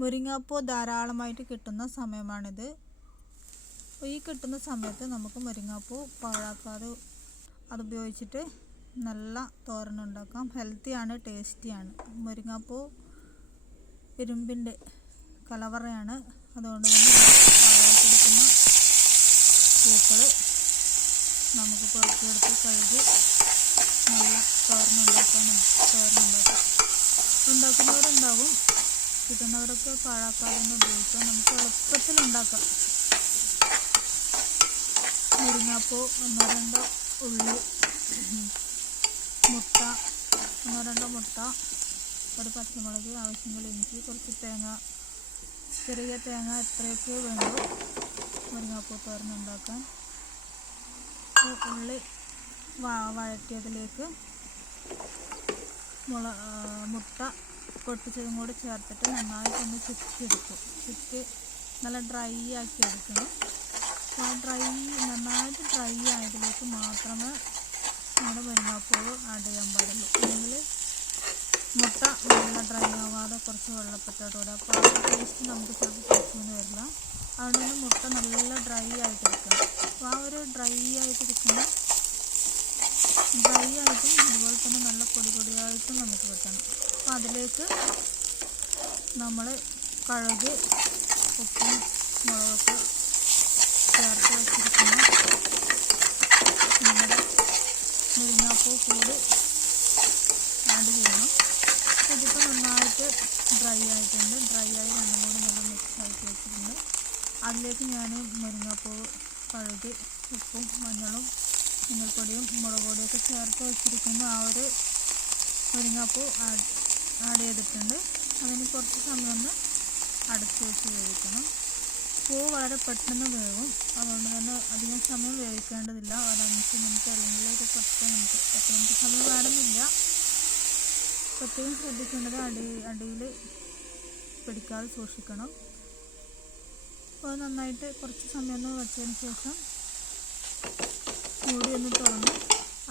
മുരിങ്ങാപ്പൂ ധാരാളമായിട്ട് കിട്ടുന്ന സമയമാണിത്. ഈ കിട്ടുന്ന സമയത്ത് നമുക്ക് മുരിങ്ങാപ്പൂ പാഴാക്കാതെ അതുപയോഗിച്ചിട്ട് നല്ല തോരൻ ഉണ്ടാക്കാം. ഹെൽത്തിയാണ്, ടേസ്റ്റിയാണ്. മുരിങ്ങാപ്പൂ ഇരുമ്പിൻ്റെ കലവറയാണ്. അതുകൊണ്ട് തന്നെ പാഴാക്കിയെടുക്കുന്ന പൂക്കൾ നമുക്ക് പൊറുക്കിയെടുത്ത് കഴുകി നല്ല ഉണ്ടാക്കുന്നവരുണ്ടാകും. കിട്ടുന്നവരൊക്കെ പാഴാക്കാതെ ഉപയോഗിക്കാം. നമുക്ക് എളുപ്പത്തിൽ ഉണ്ടാക്കാം. മുരിങ്ങാപ്പൂ, 1-2 ഉള്ളി, ഒന്നോ രണ്ടോ മുട്ട, ഒരു പച്ചമുളക്, ആവശ്യങ്ങൾ ഇഞ്ചി, കുറച്ച് തേങ്ങ, ചെറിയ തേങ്ങ എത്രയൊക്കെ വേണ്ടു മുരിങ്ങാപ്പൂ തോരൻ ഉണ്ടാക്കാൻ. ഉള്ളി വഴറ്റിയതിലേക്ക് മുട്ട പൊട്ടിച്ചതും കൂടി ചേർത്തിട്ട് നന്നായിട്ടൊന്ന് ചുറ്റിയെടുക്കും. ചുറ്റി നല്ല ഡ്രൈ ആക്കി എടുക്കണം. നന്നായിട്ട് ഡ്രൈ ആയതിലേക്ക് മാത്രമേ നമ്മുടെ മുരിങ്ങാപ്പൂവ് ആഡ് ചെയ്യാൻ പാടുള്ളൂ. അല്ലെങ്കിൽ മുട്ട നല്ല ഡ്രൈ ആവാതെ കുറച്ച് വെള്ളപ്പെട്ടോടെ അപ്പോൾ ആ ടേസ്റ്റ് നമുക്ക് ചിലപ്പോൾ കഴിച്ചൊന്നും വരില്ല. അതുകൊണ്ട് മുട്ട നല്ല ഡ്രൈ ആയിട്ടിരിക്കണം. അപ്പോൾ ആ ഒരു ഡ്രൈ ആയിട്ടും അതുപോലെ തന്നെ നല്ല പൊടിയായിട്ടും നമുക്ക് കിട്ടണം. അപ്പോൾ അതിലേക്ക് നമ്മൾ കഴുകി ഉപ്പും മുളകൊക്കെ ചേർത്ത് വെച്ചിരിക്കുന്ന നമ്മുടെ മുരിങ്ങാപ്പൂ കൂടി ആഡ് ചെയ്യണം. ഇതിപ്പോൾ നന്നായിട്ട് ഡ്രൈ ആയിട്ടുണ്ട്. ഡ്രൈ ആയി രണ്ടും കൂടി നല്ല മിക്സ് ആക്കി വെച്ചിട്ടുണ്ട്. അതിലേക്ക് ഞാൻ മുരിങ്ങാപ്പൂ കഴുകി ഉപ്പും മഞ്ഞളും മഞ്ഞൾപ്പൊടിയും മുളക് പൊടിയൊക്കെ ചേർത്ത് വെച്ചിരിക്കുന്ന ആ ഒരു മുരിങ്ങാപ്പൂ ആഡ് ചെയ്തിട്ടുണ്ട്. അതിന് കുറച്ച് സമയം ഒന്ന് അടച്ച് വെച്ച് വേവിക്കണം. പൂ വളരെ പെട്ടെന്ന് വേവും. അതുകൊണ്ട് തന്നെ അധികം സമയം വേവിക്കേണ്ടതില്ല. ഒരു 5 മിനിറ്റ് അല്ലെങ്കിൽ ഒരു 10 മിനിറ്റ് സമയം വേണമെന്നില്ല. പ്രത്യേകം ശ്രദ്ധിക്കേണ്ടത് അടിയിൽ പിടിക്കാതെ സൂക്ഷിക്കണം. അപ്പോൾ നന്നായിട്ട് കുറച്ച് സമയം ഒന്ന് വെച്ചതിന് ശേഷം മൂടി ഒന്ന് തുറന്ന്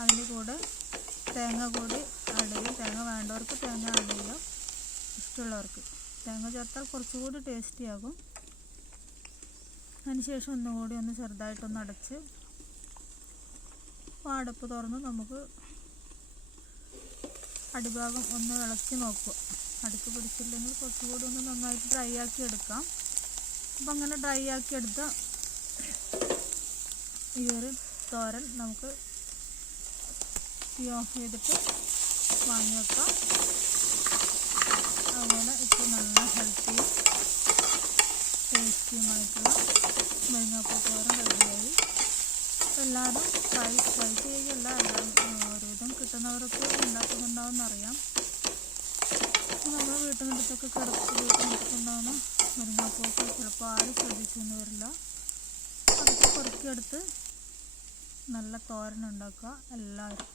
അതിൻ്റെ കൂടെ തേങ്ങ കൂടി ആഡ് ചെയ്യും. തേങ്ങ വേണ്ടവർക്ക് തേങ്ങ ആഡ് ചെയ്യാം, ഇഷ്ടമുള്ളവർക്ക് തേങ്ങ ചേർത്താൽ കുറച്ചുകൂടി ടേസ്റ്റി ആകും. അതിനുശേഷം ഒന്നുകൂടി ഒന്ന് ചെറുതായിട്ടൊന്ന് അടച്ച് അടപ്പ് തുറന്ന് നമുക്ക് അടിഭാഗം ഒന്ന് ഇളക്കി നോക്കുക. അടുക്ക് പിടിച്ചില്ലെങ്കിൽ കുറച്ചുകൂടി ഒന്ന് നന്നായിട്ട് ഡ്രൈ ആക്കി എടുക്കാം. അപ്പം അങ്ങനെ ഡ്രൈ ആക്കി എടുത്ത ഈ ഒരു തോരൻ നമുക്ക് തീ ഓഫ് ചെയ്തിട്ട് വാങ്ങി വെക്കാം. അതുപോലെ ഇപ്പോൾ നല്ല ഹെൽത്തിയും ടേസ്റ്റിയുമായിട്ടുള്ള മുരിങ്ങാപ്പൂ തോരൻ റെഡിയായി. എല്ലാവരും ട്രൈ ചെയ്യുകയല്ല, എല്ലാവരും ഒരുവിധം കിട്ടുന്നവരൊക്കെ ഉണ്ടാക്കുന്നുണ്ടാവുമെന്നറിയാം. നമ്മൾ വീട്ടിനടുത്തൊക്കെ വീട്ടിനടുത്തുണ്ടാകുന്ന മുരിങ്ങാപ്പൂക്ക് ചിലപ്പോൾ ആരും ശ്രദ്ധിച്ചൊന്നും വരില്ല. അതൊക്കെ പൊറുക്കിയെടുത്ത് നല്ല തോരൻ ഉണ്ടാക്കുക എല്ലാവരും.